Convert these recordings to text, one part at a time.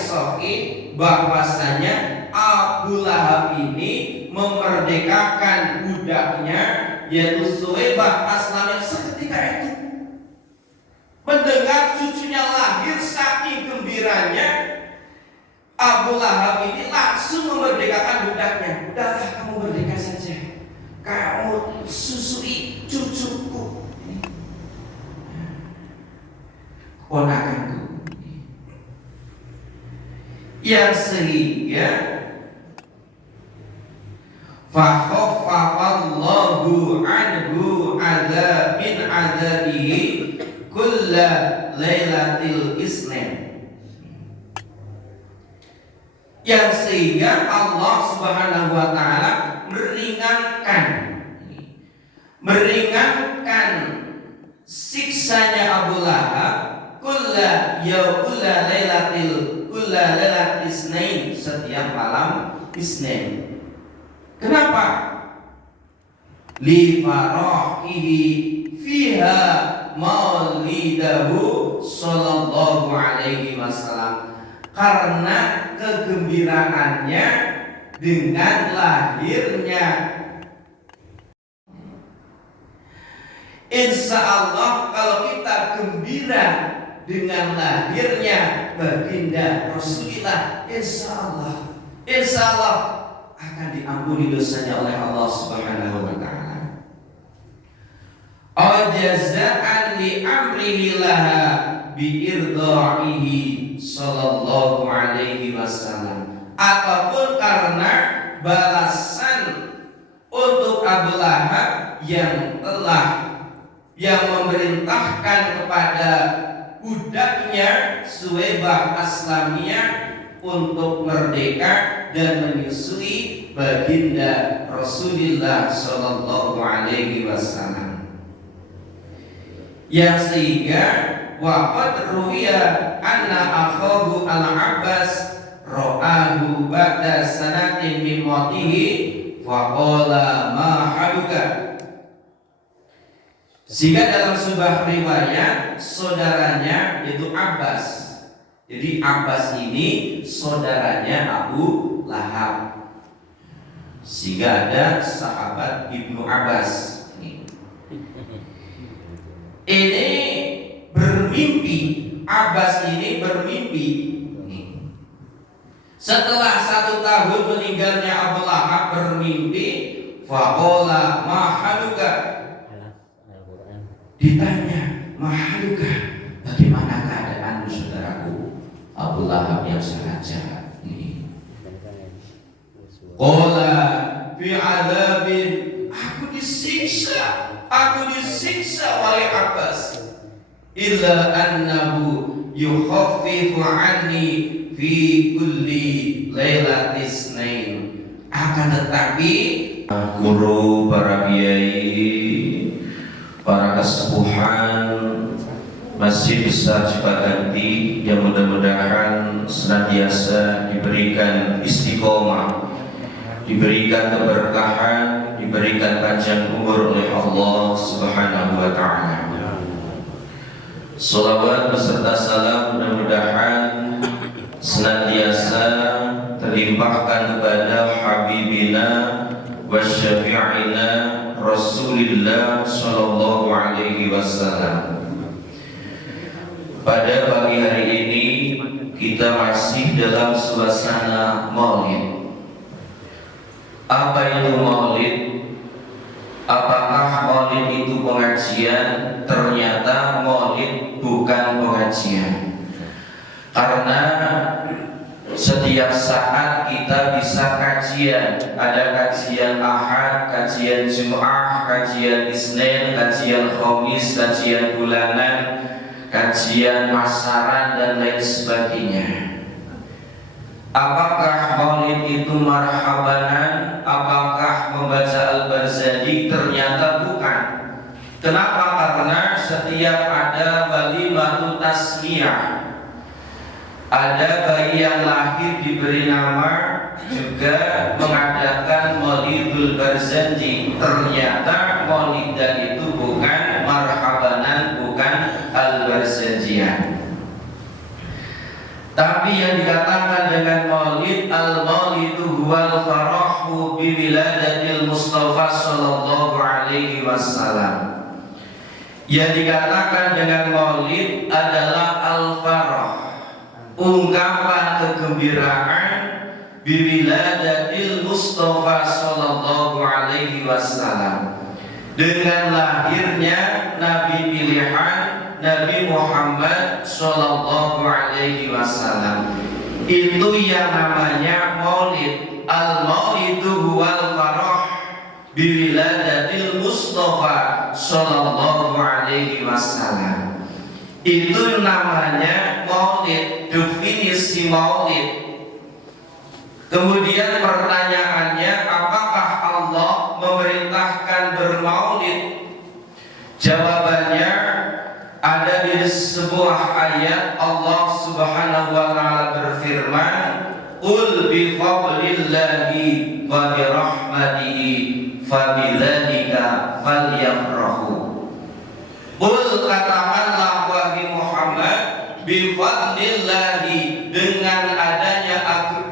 sahih bahwasanya Abu Lahab ini memerdekakan budaknya yaitu Suwaibah Aslamiyah seketika itu. Mendengar cucunya lahir, saking gembiranya Abu Lahab ini langsung memerdekakan budaknya. Udahlah, kamu merdeka saja, kamu susui cucuku, ponakanku. Yang sehingga fakhafafallahu anhu min adzabihi kulla lailatil isnin, yang sehingga Allah Subhanahu wa taala meringankan siksanya Abu Lahab kulla lailatil isnin, setiap malam Isnin. Kenapa? Li farahihi fiha maulidahu sallallahu alaihi wasallam, karena kegembiraannya dengan lahirnya. Insya Allah kalau kita gembira dengan lahirnya baginda Rasulullah, insya Allah akan diampuni dosanya oleh Allah Subhanahu wa taala. Jazaan li amrihi laha bi irdaihi sallallahu alaihi wasallam, ataupun karena balasan untuk Abu Lahab yang memerintahkan kepada budaknya Suwaibah Aslamiyah untuk merdeka dan menyusui baginda Rasulullah sallallahu alaihi wasallam. Yang sehingga waqad ruwiya anna akhahu al-Abbas ra'ahu ba'da sanatin min mautihi faqala ma haluka. Sehingga dalam sebuah riwayat saudaranya yaitu Abbas. Jadi Abbas ini saudaranya Abu Lahab. Sehingga ada sahabat Ibnu Abbas. Ini bermimpi, Abbas ini bermimpi. Setelah 1 tahun meninggalnya Abu Lahab, bermimpi faqala ma haluka. Ditanya, mahaluka, bagaimana keadaanmu saudaraku Abu Lahab yang sangat jahat ini? Qala fi adzabin, aku disiksa oleh Abbas, illa annahu yukhaffifu anni fi kulli lailatis nain. Akan tetapi guru, para kiai, para kesepuhan Masjid Besar Cipaganti yang mudah-mudahan senantiasa diberikan istiqomah, diberikan keberkahan, diberikan panjang umur oleh Allah Subhanahu wa taala. Shalawat beserta salam mudah-mudahan senantiasa terlimpahkan kepada habibina wa syafi'ina Rasulullah sallallahu alaihi wasallam. Pada pagi hari ini kita masih dalam suasana Maulid. Apa itu Maulid? Apakah Maulid itu pengajian? Ternyata Maulid bukan pengajian. Karena setiap saat kita bisa kajian. Ada kajian Ahad, kajian Jum'ah, kajian Isnin, kajian Khamis, kajian bulanan, kajian masaran dan lain sebagainya. Apakah Maulid itu marhabanan? Apakah membaca Al-Barzanji? Ternyata bukan. Kenapa? Karena setiap ada walimatul tasmiyah, ada bayi yang lahir diberi nama, juga mengadakan Maulidul Barzanji. Ternyata Maulidan itu bukan marhabanan, bukan Al-Barzanjian. Tapi yang dikatakan Mustafa Sallallahu Alaihi Wasallam. Yang dikatakan dengan maulid adalah al-farah, ungkapan kegembiraan biwiladatil Mustafa Sallallahu Alaihi Wasallam, dengan lahirnya Nabi pilihan Nabi Muhammad Sallallahu Alaihi Wasallam. Itu yang namanya maulid. Al-maulidu huwal farah biwiladatil Mustafa Sallallahu Alaihi Wasallam. Itu namanya maulid, definisi maulid. Kemudian pertanyaannya, apakah Allah memerintahkan bermaulid? Jawabannya ada di sebuah ayat. Allah Subhanahu wa taala berfirman, "Qul bi fadlillahi wa bi rahmatihi fabidzalika falyafrahu." Qul, katakanlah wahai Muhammad, bi fadlillahi, dengan adanya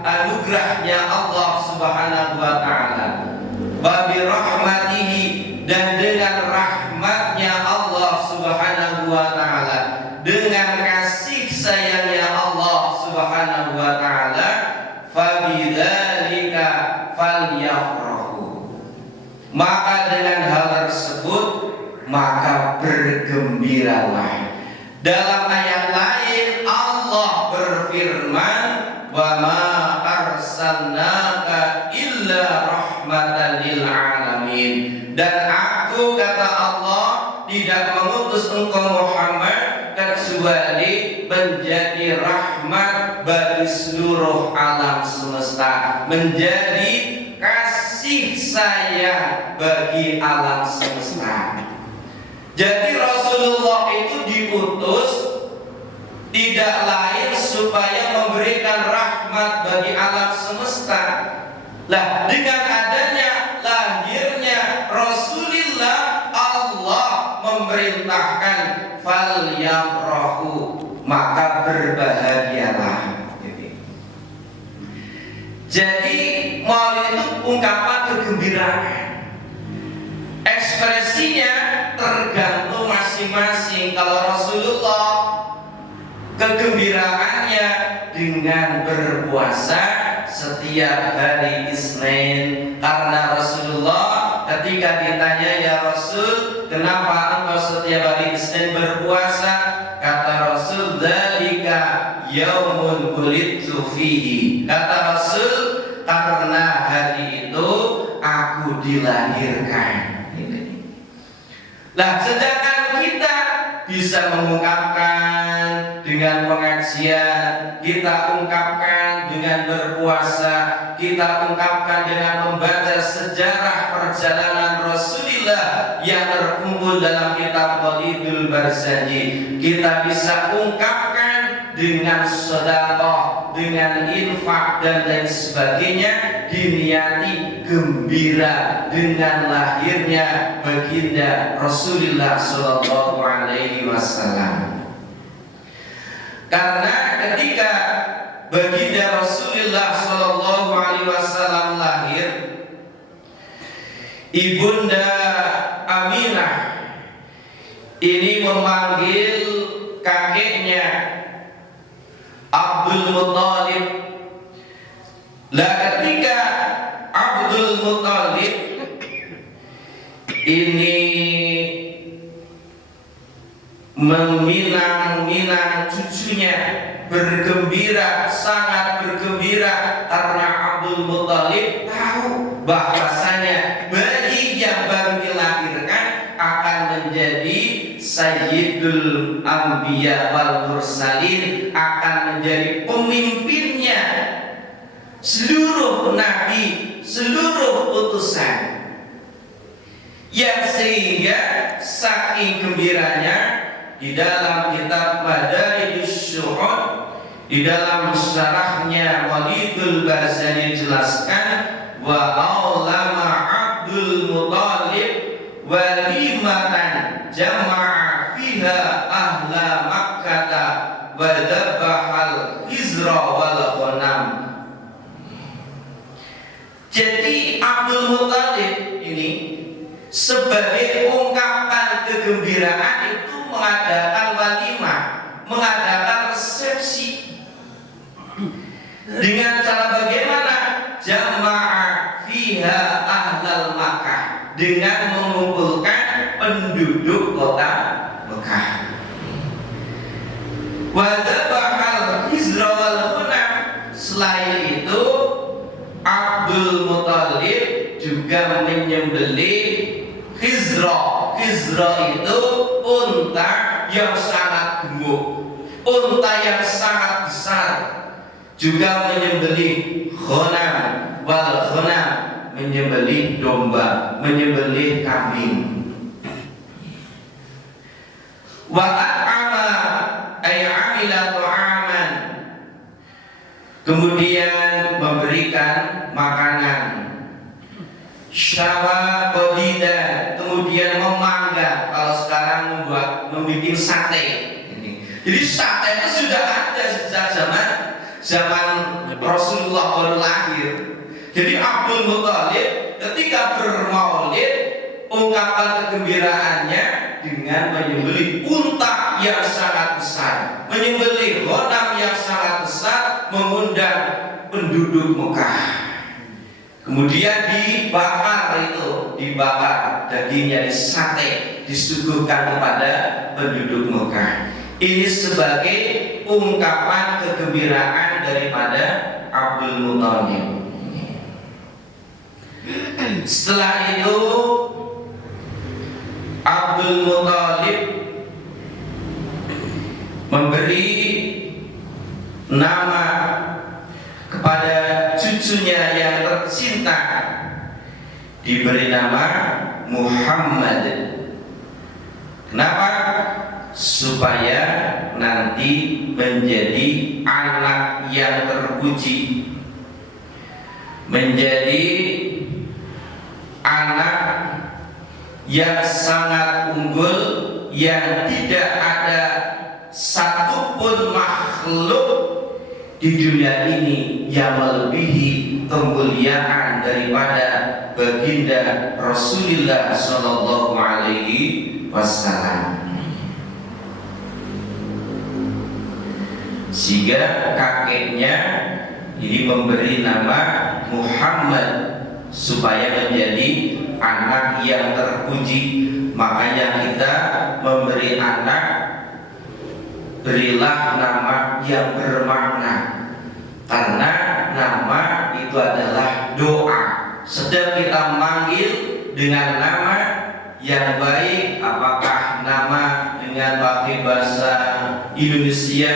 anugerahnya Allah Subhanahu wa taala, wa bi rahmatihi, dan dengan rahmatnya Allah Subhanahu wa taala, dengan kasih sayangnya Allah Subhanahu wa taala, fabidzalika falyafrahu, maka dengan hal tersebut maka bergembiralah. Dalam ayat lain Allah berfirman, wa ma arsalnaka illa rahmatan lil alamin, dan aku, kata Allah, tidak mengutus engkau Muhammad kecuali menjadi rahmat bagi seluruh alam semesta, menjadi kasih sayang bagi alam semesta. Jadi Rasulullah itu diutus tidak lain supaya memberikan rahmat bagi alam semesta. Lah, dengan adanya lahirnya Rasulullah, Allah memerintahkan falyafrahu, maka berbahagialah. Jadi maulid itu ungkapan kegembiraan. Ekspresinya tergantung masing-masing. Kalau Rasulullah, kegembiraannya dengan berpuasa setiap hari Isnin. Karena Rasulullah ketika ditanya, ya Rasul, kenapa engkau setiap hari Isnin berpuasa? Kata Rasul, dzalika yaumun wulidtu fihi. Kata Rasul, karena hari itu aku dilahirkan. Nah, sedangkan kita bisa mengungkapkan dengan pengajian, kita ungkapkan dengan berpuasa, kita ungkapkan dengan membaca sejarah perjalanan Rasulullah yang terkumpul dalam kitab Maulidul Barzanji. Kita bisa ungkapkan dengan sedekah, dengan infak dan lain sebagainya, diniati gembira dengan lahirnya baginda Rasulullah Sallallahu Alaihi Wasallam. Karena ketika baginda Rasulullah Sallallahu Alaihi Wasallam lahir, ibunda Aminah ini memanggil kakeknya Abdul Muttalib. Lah, ketika Abdul Muttalib ini meminang cucunya, bergembira, sangat bergembira, karena Abdul Muttalib tahu bahwasanya bayi yang baru dilahirkan akan menjadi Sayyidul Anbiya wal Mursalin, akan menjadi pemimpinnya seluruh nabi, seluruh utusan. Yang sehingga saking gembiranya, di dalam kitab Madarijus Syuhud, di dalam syarahnya Maulidul Barzanji dijelaskan, wa aulama Abdul Muttalib walimatan jama'a fiha ahla Makkata wa dhabbahal hizra wal ghanam. Jadi Abdul Muttalib ini sebagai ungkapan kegembiraan itu mengadakan walimah, mengadakan resepsi. Dengan cara bagaimana? Jama'a fiha ahlal Makkah, dengan mengumpulkan penduduk kota Mekah. Wa dzabahal hizra wal ghunam. Selain itu Abdul Muthalib juga menyembelih hizra. Hizra itu unta yang sangat gemuk, unta yang sangat besar. Juga menyembelih ghunam wal ghunam, menyembelih domba, menyembelih kambing. Wa at'ama ay amila ta'aman, kemudian memberikan makanan. Syawa qadida, kemudian memanggang. Kalau sekarang membuat sate. Jadi sate itu sudah ada sejak zaman Rasulullah baru lahir. Jadi Abdul Muthalib ketika bermaulid, ungkapan kegembiraannya dengan menyembelih unta yang sangat besar, menyembelih ghanam yang sangat besar, mengundang penduduk Mekah. Kemudian dibakar dagingnya, disate, disuguhkan kepada penduduk Mekah. Ini sebagai ungkapan kegembiraan daripada Abdul Muthalib. Setelah itu Abdul Muthalib memberi nama kepada cucunya yang tercinta, diberi nama Muhammad. Kenapa? Supaya nanti menjadi anak yang terpuji, menjadi anak yang sangat unggul, yang tidak ada satupun makhluk di dunia ini yang melebihi kemuliaan daripada baginda Rasulullah Shallallahu Alaihi Wasallam. Sehingga kakeknya ini memberi nama Muhammad supaya menjadi anak yang terpuji. Makanya kita memberi anak, berilah nama yang bermakna, karena nama itu adalah doa. Sedang kita manggil dengan nama yang baik, apakah nama dengan pakai bahasa Indonesia,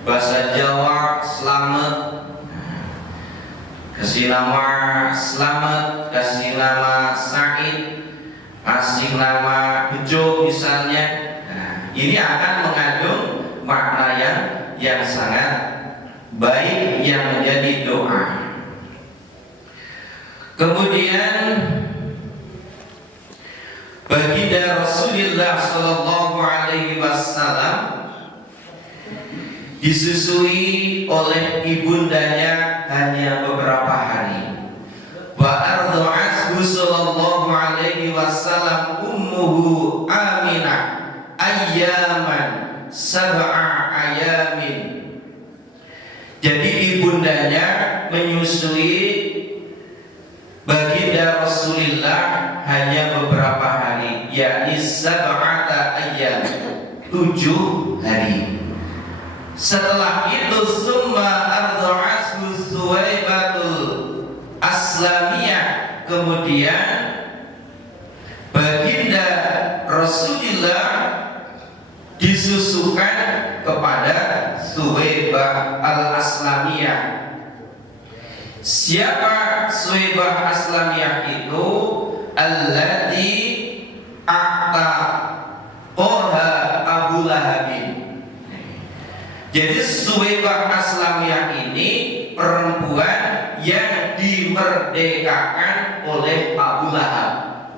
bahasa Jawa, selamat, kasih nama selamat, kasih nama Said, kasih nama Bejo misalnya. Nah, ini akan mengandung makna yang sangat baik yang menjadi doa. Kemudian baginda Rasulullah Shallallahu Alaihi Wasallam disusui oleh ibundanya hanya beberapa hari. Wa arda'athu sallallahu alaihi wasallam ummuhu Aminah ayyaman sab'a ayamin. Jadi ibundanya menyusui baginda Rasulullah hanya beberapa hari, yakni sab'ata ayyam, 7 hari. Setelah itu summa arda'athu Suwaibatul Aslamiyah, kemudian baginda Rasulullah disusukan kepada Suwaibah al-Aslamiyah. Siapa Suwaibah Aslamiyah itu? Allati a'taqaha Abu Lahabin. Jadi Suwaibah Aslamiyah ini perempuan yang dimerdekakan oleh Abu Lahab.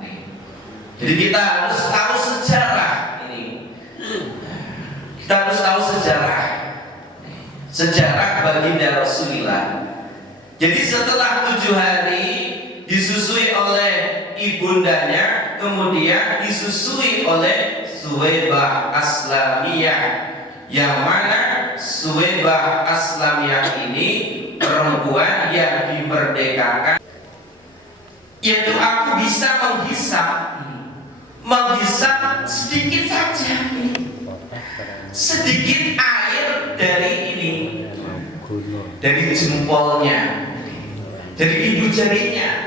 Jadi kita harus tahu sejarah ini. Kita harus tahu sejarah baginda Rasulullah. Jadi setelah 7 hari disusui oleh ibundanya, kemudian disusui oleh Suwaibah Aslamiyah, yang mana Suwaibah Aslamiyah ini perempuan yang dimerdekakan. Yaitu aku bisa menghisap sedikit saja, sedikit air dari ini, dari jempolnya, dari ibu jarinya.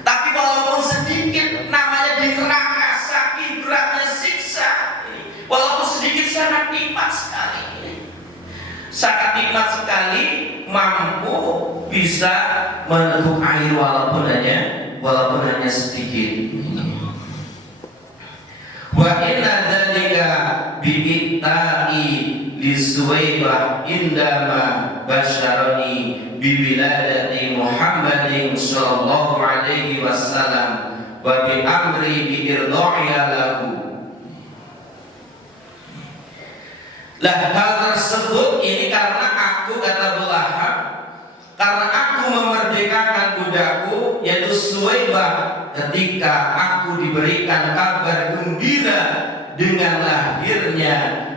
Tapi walaupun sedikit, namanya di neraka, saking beratnya siksa. Walaupun sedikit sangat nikmat sekali, sangat nikmat sekali, mampu bisa meneguh air walaupun hanya sedikit. Wa inna dzalika bi'itta'i li Suwaibah indama basyarani bi wiladati Muhammadin sallallahu alaihi wasallam wa bi amri bi irda'i lahu. Lah hal tersebut ini karena aku, kata Abu Lahab, karena aku memerdekakan budaku yaitu Suwaibah ketika aku diberikan kabar gembira dengan lahirnya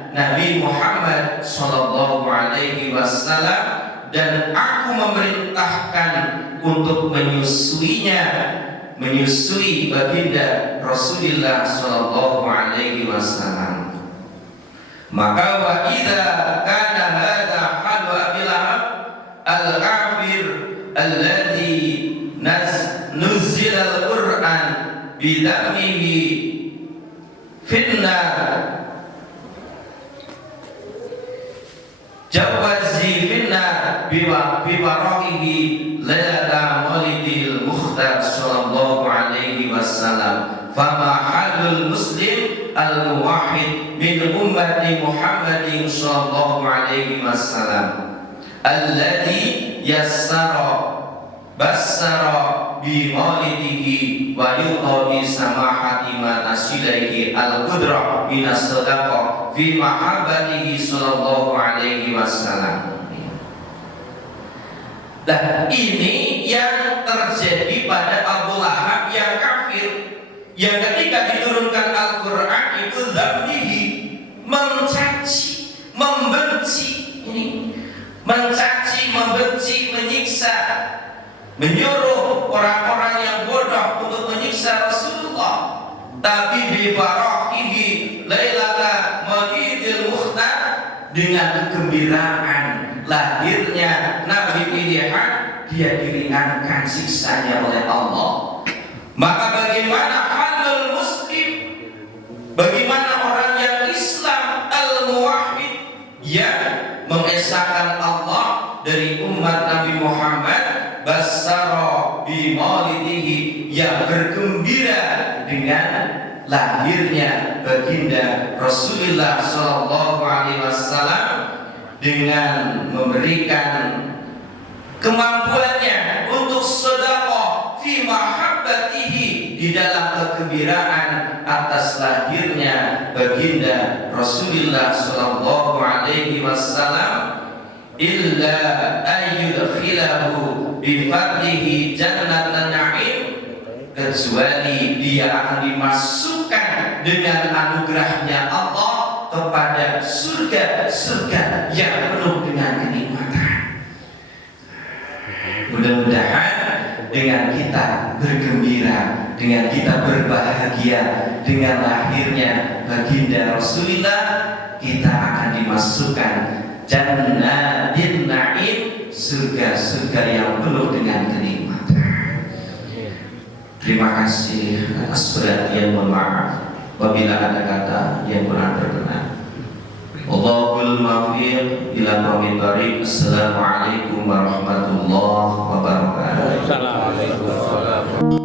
Nabi Muhammad sallallahu alaihi wasallam, dan aku memerintahkan untuk menyusui baginda Rasulullah sallallahu alaihi wasallam. Maka wa idza kana hadza halu Abi Lahab al-kafir alladhi nuzila al-Qur'an bidammihi finnar jawazi finnar biwarahihi lailata maulidil mukhtar sallallahu alaihi wasallam. Fama halul muslim al-muwahhid min ummati Muhammadin sallallahu alaihi wasallam alladhi bassara bi maulidihi wa yuqadi samahati ma tasilaihi al-qudra min as-sadaqah fi mahabbatihi sallallahu alaihi wasallam. Nah, ini yang terjadi pada Abu Lahab yang kafir, yang ketika diturunkan Al-Quran itu dzammihi, mencaci, membenci, mencaci, membenci, menyiksa, menyuruh orang-orang yang bodoh untuk menyiksa Rasulullah. Tapi bifarahihi lailata maulidil mukhtar, dengan kegembiraan lahirnya Nabi pilihan, dia diringankan siksanya oleh Allah. Maka bagaimana halul muslim, bagaimana orang yang Islam al-muwahhid, yang mengesahkan Allah dari umat Nabi Muhammad, bassara bi maulidihi, yang bergembira dengan lahirnya baginda Rasulullah sallallahu alaihi wasallam, dengan memberikan kemampuannya untuk sedekah fi mahabbatihi, di dalam kegembiraan atas lahirnya baginda Rasulullah sallallahu alaihi wasallam, illa ayyudkhilahu bi fadlihi jannatan na'im, kecuali dia akan dimasukkan dengan anugerahnya Allah kepada surga yang penuh dengan kenikmatan. Mudah-mudahan dengan kita bergembira, dengan kita berbahagia dengan lahirnya baginda Rasulullah, kita akan dimasukkan jannatin na'im, surga yang penuh dengan kenikmatan. Terima kasih atas perhatian, mohon maaf apabila ada kata yang kurang berkenan. Allahul muwaffiq ila aqwamit thariq. Assalamualaikum warahmatullahi wabarakatuh. Assalamualaikum.